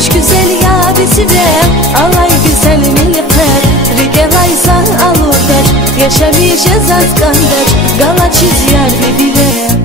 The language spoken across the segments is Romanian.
Hoş güzel yabisi ver alay güzel millet Rigelaysa alurder yaşamayacağız azgandır Gala çiz yer bibile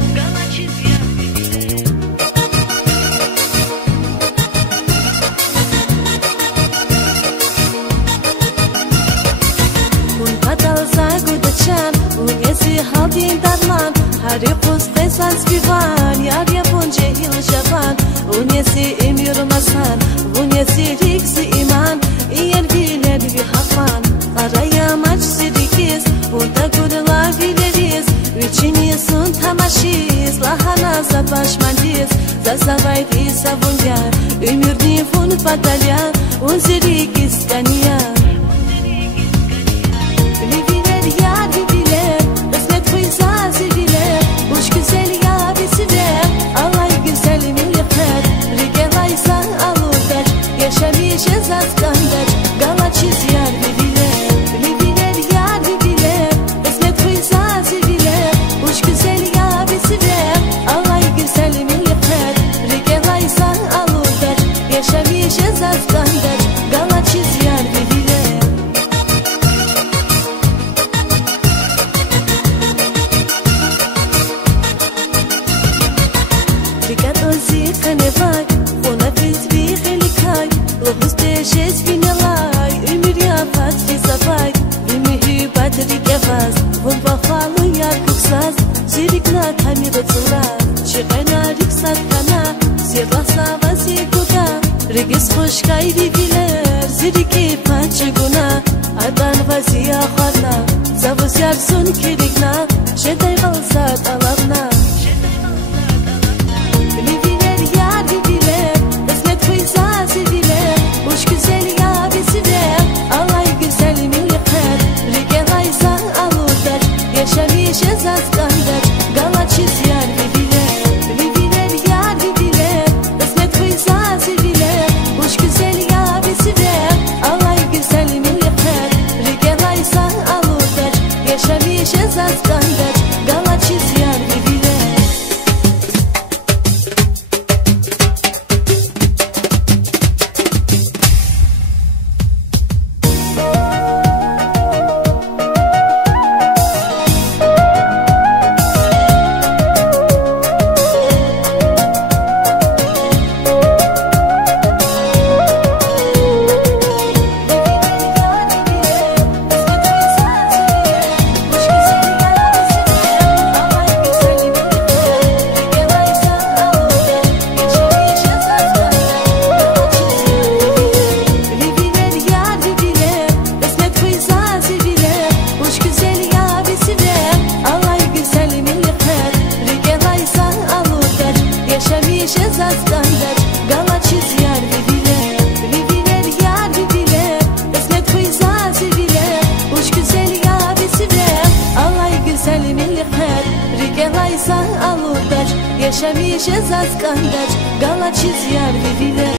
Haltin darman, hari puste sans vivan, yar yapon cehil javan, unyesi emir masan, unyesi riksi iman, iyer biler bir hafan, araya maç sidikiz, unda gurla bileriz, üçini sun tamaşiz, lahana zabaşmandiz, zasavaydi savunya, ömürni fun batalya, unzirikis kanya. Yaşamayacağız azgandır Gala çiz yer bibile Libiler yar bibile Esmet fıyza zibile Hoş güzel yabisi ver Alay güzel millet Rigelaysa alurder Yaşamayacağız azgandır Gala çiz yer bibile Rigat ozi kanevak Ona fizbi helikay Lohustejez vinelay Ömür yapaz vizavay Vimihübat rigevaz Vun vafalı yar kuksaz Zirikna tamir etsuraz Çiğayna riksat kana Zirlasa vaziguda Rigis hoş gayri biler Ziriki pançıguna Adan vaziya kharna Zavuz yarsun kirikna Şeday valsat alavna Hoş güzel yabisi ver alay güzel millet Rigelaysa alurder yaşamayacağız azgandır Gala çiz yer bibile Libiler yar bibile Esmet fıyza zibile Hoş güzel yabisi ver alay güzel millet Rigelaysa alurder yaşamayacağız azgandır Gala çiz yer bibile Yaşamayacağız azgandır Gala çiz yer bibile Libiler yar bibile Esmet fıyza zibile Hoş güzel yabisi ver alay güzel millet Rigelaysa alurder Yaşamayacağız azgandır Gala çiz yer bibile